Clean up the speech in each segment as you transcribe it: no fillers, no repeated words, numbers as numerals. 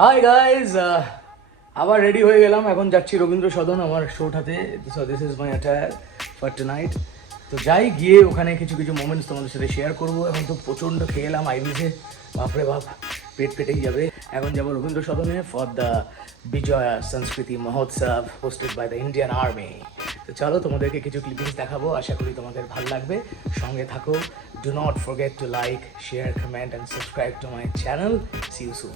Hi guys, আবার রেডি হয়ে গেলাম। এখন যাচ্ছি রবীন্দ্র সদন আমার শোটাতে। So this is my attire for tonight. তো যাই, গিয়ে ওখানে কিছু কিছু মোমেন্টস তোমাদের সাথে শেয়ার করবো। এখন তো প্রচণ্ড খেয়ে এলাম আইবিসে, বাপরে বাপ, পেট পেটেই যাবে। এখন যাবো রবীন্দ্র সদনে for the Vijaya Sanskriti Mahotsav hosted by the Indian army. তো চলো, তোমাদেরকে কিছু ক্লিপিংস দেখাবো, আশা করি তোমাদের ভালো লাগবে। সঙ্গে থাকো। Do not forget to like, share, comment and subscribe to my channel. See you soon.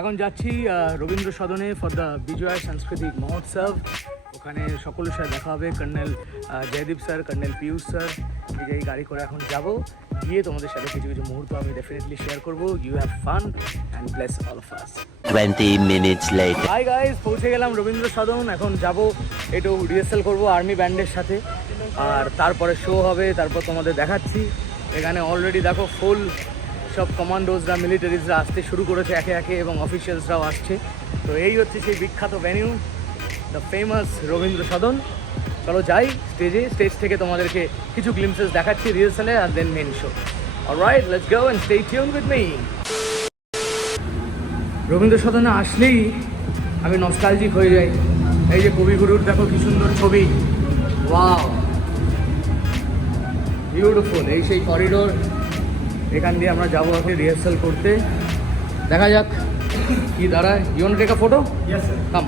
এখন যাচ্ছি রবীন্দ্র সদনে ফর দ্য বিজয়া সাংস্কৃতিক মহোৎসব। ওখানে সকলের সাথে দেখা হবে। কর্নেল জয়দীপ স্যার, কর্নেল পিয়ুষ স্যার, এই গাড়ি করে এখন যাব। গিয়ে তোমাদের সাথে কিছু কিছু মুহূর্ত আমি ডেফিনেটলি শেয়ার করবো। You have fun and bless all of us. 20 minutes later. Hi guys, পৌঁছে গেলাম রবীন্দ্র সদন। এখন যাব, একটু রিহার্সাল করবো আর্মি ব্যান্ডের সাথে, আর তারপরে শো হবে। তারপর তোমাদের দেখাচ্ছি। এখানে অলরেডি দেখো ফুল সব কমান্ডোজরা, মিলিটারিজরা আসতে শুরু করেছে একে একে, এবং অফিসিয়ালসরাও আসছে। তো এই হচ্ছে সেই বিখ্যাত venue, the famous Rabindra Sadan. চলো যাই স্টেজে। স্টেজ থেকে তোমাদেরকে কিছু গ্লিমসেস দেখাচ্ছি রিহার্সালে, আর then main show. Alright, let's go and stay tune with me. Rabindra সদনে আসলেই আমি নস্টালজিক হয়ে যাই। এই যে কবিগুরুর দেখো কি সুন্দর ছবি, ওয়াও, বিউটিফুল। এই সেই করিডোর, এখান দিয়ে আমরা যাবো আগে রিহার্সাল করতে। দেখা যাক কি দাঁড়ায়। You want to take a photo? Yes sir, come.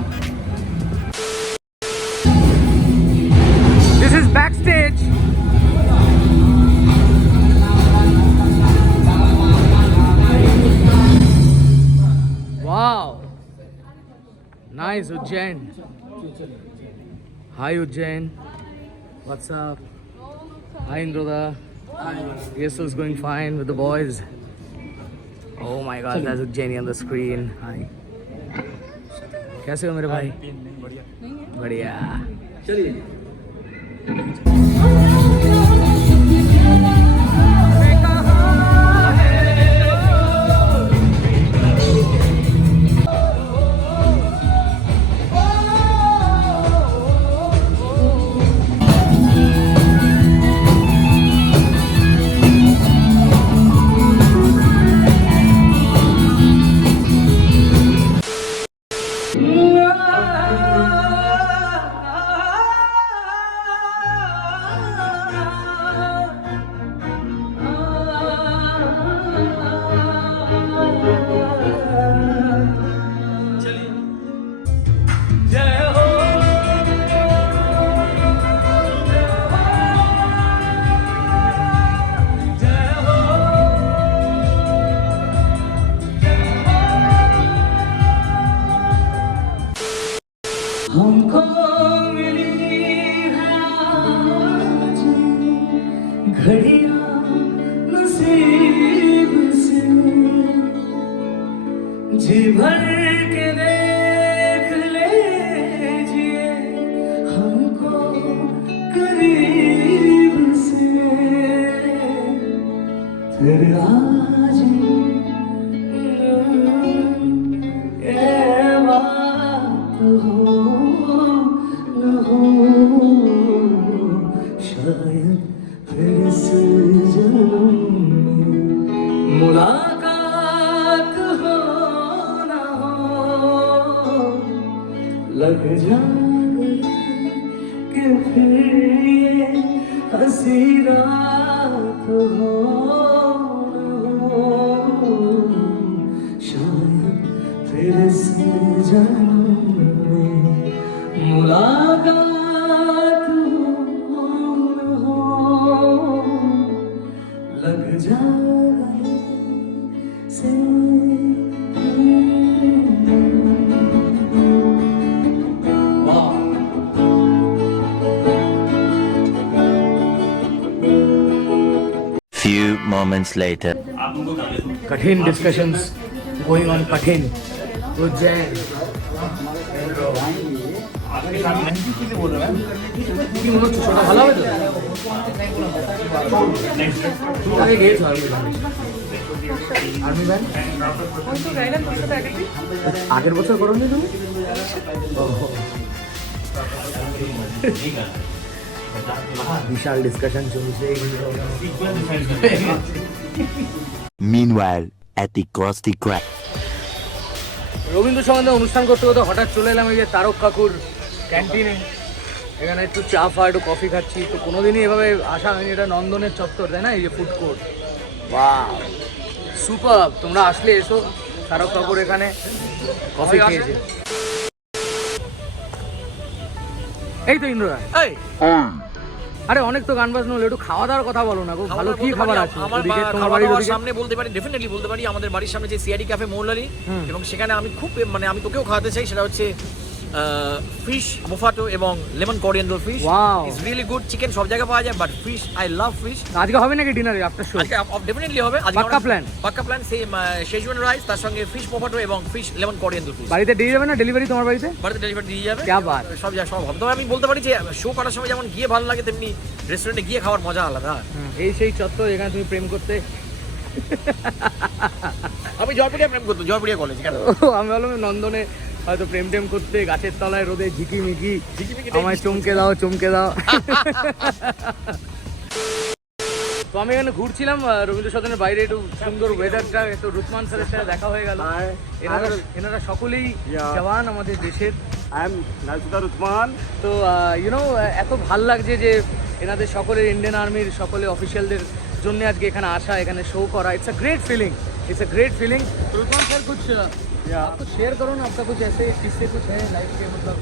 This is backstage. Wow, nice Ujjain. Hi Ujjain, what's up? Hi Indroda. Rehearsal's going fine with the boys. Oh my God, that's Ujjaini on the screen. Hi. कैसे हो मेरे भाई? बढ़िया। चलिए। हमको मिली है आज घड़ियां नसीब से, जी भर के देख लीजिए हमको करीब से, फिर आज ये बात हो शायद फिर से जन्म में मुलाकात हो ना हो, लग जाए कि फिर ये हंसी रात हो ना हो, शायद फिर से जन्म में मुलाकात हो, लग जाए से। Few moments later. कठिन डिस्कशंस गोइंग ऑन। कठिन उज्जैन কি মনে হচ্ছে ছোটা ভালো হবে তো? আগে গেছ আর্মি ব্যান্ড আগের বছর করোনি তুমি? বিশাল ডিসকাশন চলছে। Meanwhile, at the Krusty Krab. Rabindra সঙ্গীত অনুষ্ঠান করতে করতে হঠাৎ চলে এলাম এই যে তারক কাকুর ক্যান্টিনে। এখানে একটু চা ফা একটু কফি খাচ্ছি। তো কোনোদিনই এভাবে আসা হয়নি। এটা নন্দনের চত্বর, তাই না? এই যে ফুড কোর্ট, বাহ সুপার। তোমরা আসলে এসো, তারক কাকুর এখানে কফি খেয়েছে। এই তো ইন্দ্রদা, এই আরে অনেক তো গান বাজনা হলো, একটু খাওয়া দাওয়ার কথা বলো না গো। ভালো কি খাবার আছে ওদিকে তোমার বাড়ির ওদিকে? সামনে বলতে পারি, ডেফিনেটলি বলতে পারি, আমাদের বাড়ির সামনে যে সিআরডি ক্যাফে মৌলালি, এবং সেখানে আমি খুব মানে আমি তোকেও খাওয়াতে চাই। সেটা হচ্ছে ফিশ মোফাটো এবং lemon coriander fish. Wow. It's really good. Chicken সব জায়গায় পাওয়া যায়, but fish I love fish. আজকে হবে নাকি ডিনারে আফটার শো? আজকে ডেফিনেটলি হবে। পাক্কা প্ল্যান? পাক্কা প্ল্যান। সেম শেজওয়ান রাইস, তার সঙ্গে ফিশ মোফাটো এবং ফিশ লেমন কোরিয়েন্ডার ফিশ। বাড়িতে দিয়ে যাবে না ডেলিভারি তোমার বাড়িতে? বাড়িতে ডেলিভারি দিয়ে যাবে। क्या बात। সব জায়গায় সব হবে। তবে আমি বলতে পারি যে শো করার সময় যেমন গিয়ে ভালো লাগে, তেমনি রেস্টুরেন্টে গিয়ে খাওয়ার মজা আলাদা। এই সেই চত্বর যেখানে তুমি প্রেম করতে। আমি জয়পুরিয়া প্রেম করতো, জয়পুরিয়া কলেজ। কেন? আমি বললাম নন্দনে হয়তো প্রেম টেম করতে, গাছের তলায় রোদে ঝিকিমিকি ঝিকিমিকি আমায় চমকে দাও চমকে দাও। তো আমি এখানে ঘুরছিলাম রবীন্দ্র সদনের বাইরে, একটু সুন্দর ওয়েদারটা, একটু রুথমান স্যারের সাথে দেখা হয়ে গেল। এনারা সকলেই জওয়ান আমাদের দেশের। I am Nalsuda Ruthman. তো ইউনো এত ভাল লাগছে যে এনাদের সকলের, ইন্ডিয়ান আর্মির সকলে অফিসিয়ালদের জন্য আজকে এখানে আসা, এখানে শো করা। It's a great feeling, it's a great feeling. Rutman sir कुछ आप कुछ शेयर करो ना, आपका कुछ ऐसे किस्से कुछ है लाइफ के, मतलब?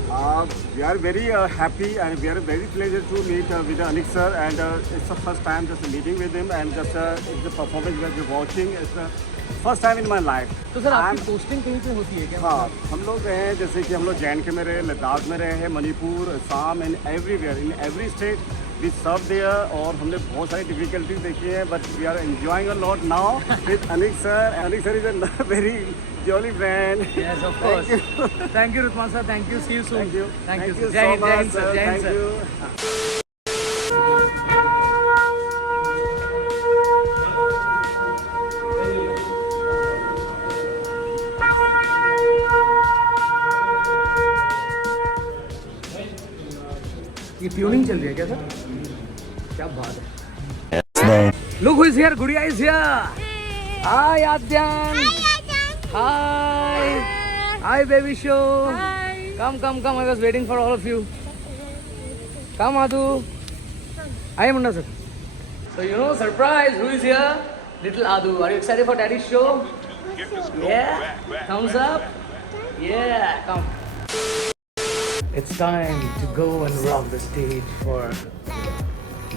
We are very happy and we are very pleasure to meet with Anik sir, and it's the first time just meeting with him, and just it's the performance that you're watching. It's the first time in my life. तो सर आपकी पोस्टिंग कहीं पे होती है क्या? हाँ, हम लोग हैं जैसे कि हम लोग JNK में रहे, लद्दाख में रहे हैं, Manipur, Assam and everywhere in every state we serve there. और हमने बहुत सारी डिफिकल्टीज देखी हैं, but we are enjoying a lot now with Anik sir. Anik sir is a very jolly friend. Yes, of course. Thank you Ruthman sir, thank you, see you soon. Thank you. Thank you so Jai Hind, Jai Hind much, sir, Jai Hind Thank sir. you. ये ट्यूनिंग चल रही है क्या सर? क्या बात है। Look who is here, Gudiya is here. Hi Adyan. Hi. Hi baby show. Come, come, come. I was waiting for all of you. Come Adu. Hi Munda sir. So you know, surprise, who is here? Little Adu. Are you excited for Daddy's show? Yeah. Thumbs up. Yeah. Come. It's time to go and rock the stage for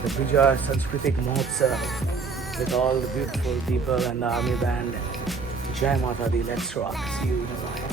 the Vijay Sanskritik Mahotsav with all the beautiful people and the army band. Jai Mata Di, let's rock. See you in a while.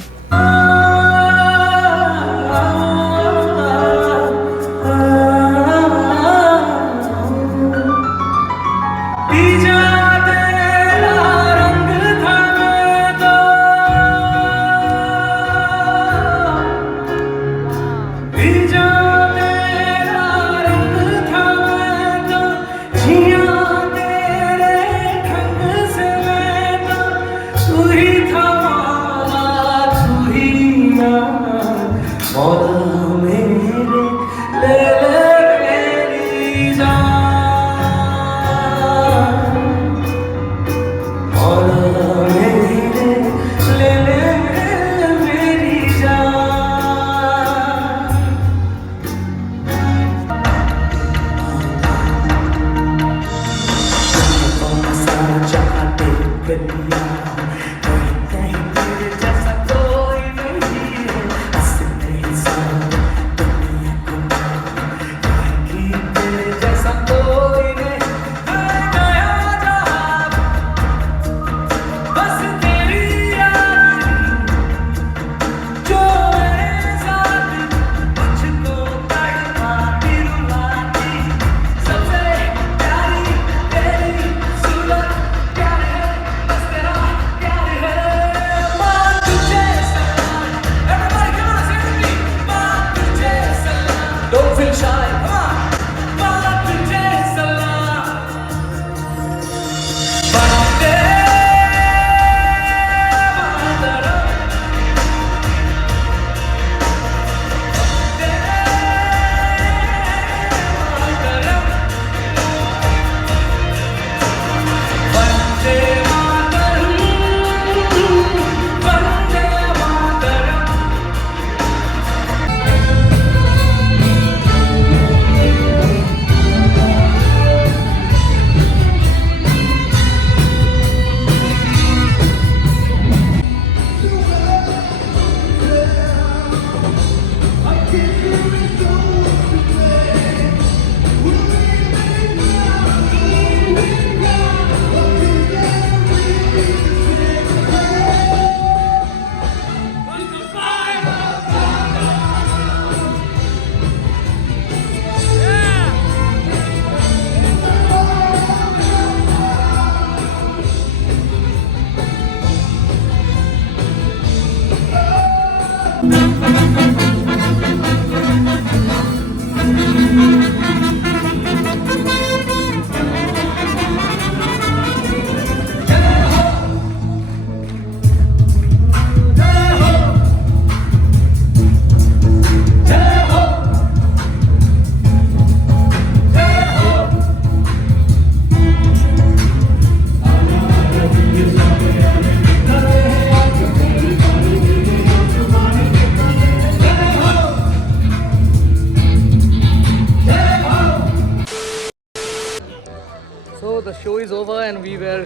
the show is over and we were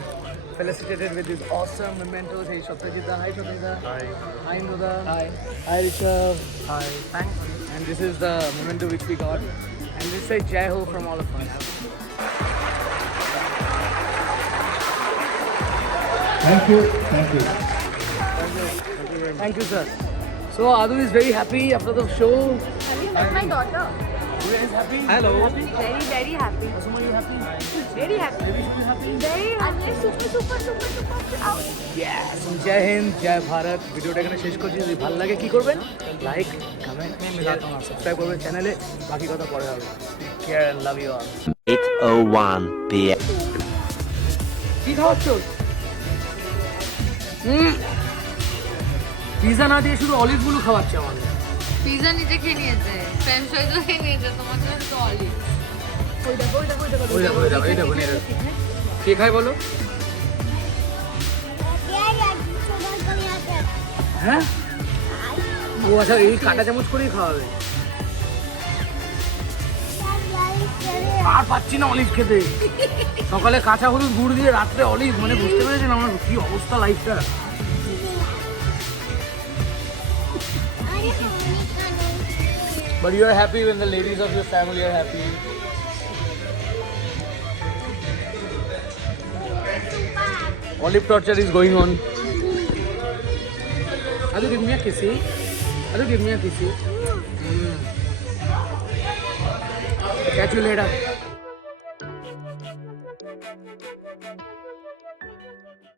felicitated with these awesome mementos. Hey Satyajit, hi Satyajit. Hi. Hi Nuda. Hi. Hi Rishabh. Hi. Thanks. And this is the memento which we got. And this says Jai Ho from all of us. Thank you. Thank you. Thank you, sir. So Adu is very happy after the show. Have you met my daughter? You guys happy? Hello. Very, very happy. Are you happy? Very happy. Very happy. Super proud. Yes. জয় হিন্দ, জয় ভারত। ভিডিওটা এখানে শেষ করছি। যদি ভালো লাগে কি করবেন? Like, comment, subscribe করবেন চ্যানেলে। বাকি কথা পরে হবে। Take care and love you all. 8:01 p.m. কি খাওয়াচ্ছ? পিজা না দিয়ে শুধু অলিভগুলো খাওয়াচ্ছে আমাদের। পিজা নিজে খেয়ে নিয়েছে, ফ্রেঞ্চ ফ্রাইজও খেয়ে নিয়েছে, তোমার জন্য তো অলিভ। ওই দেখো, এই দেখো। কে খায় বলো? হ্যাঁ? ও আচ্ছা, এই কাঁটা চামচ করেই খাওয়াবে। আর পাচ্ছি না অলিভ খেতে। সকালে কাঁচা হলুদ গুড় দিয়ে রাত্রে অলিভ, মানে বুঝতে পেরেছেন আমার কি অবস্থা লাইফটা। But you are happy when the ladies of your family are happy. Olive torture is going on. Adu, give me a kissy. Catch you later.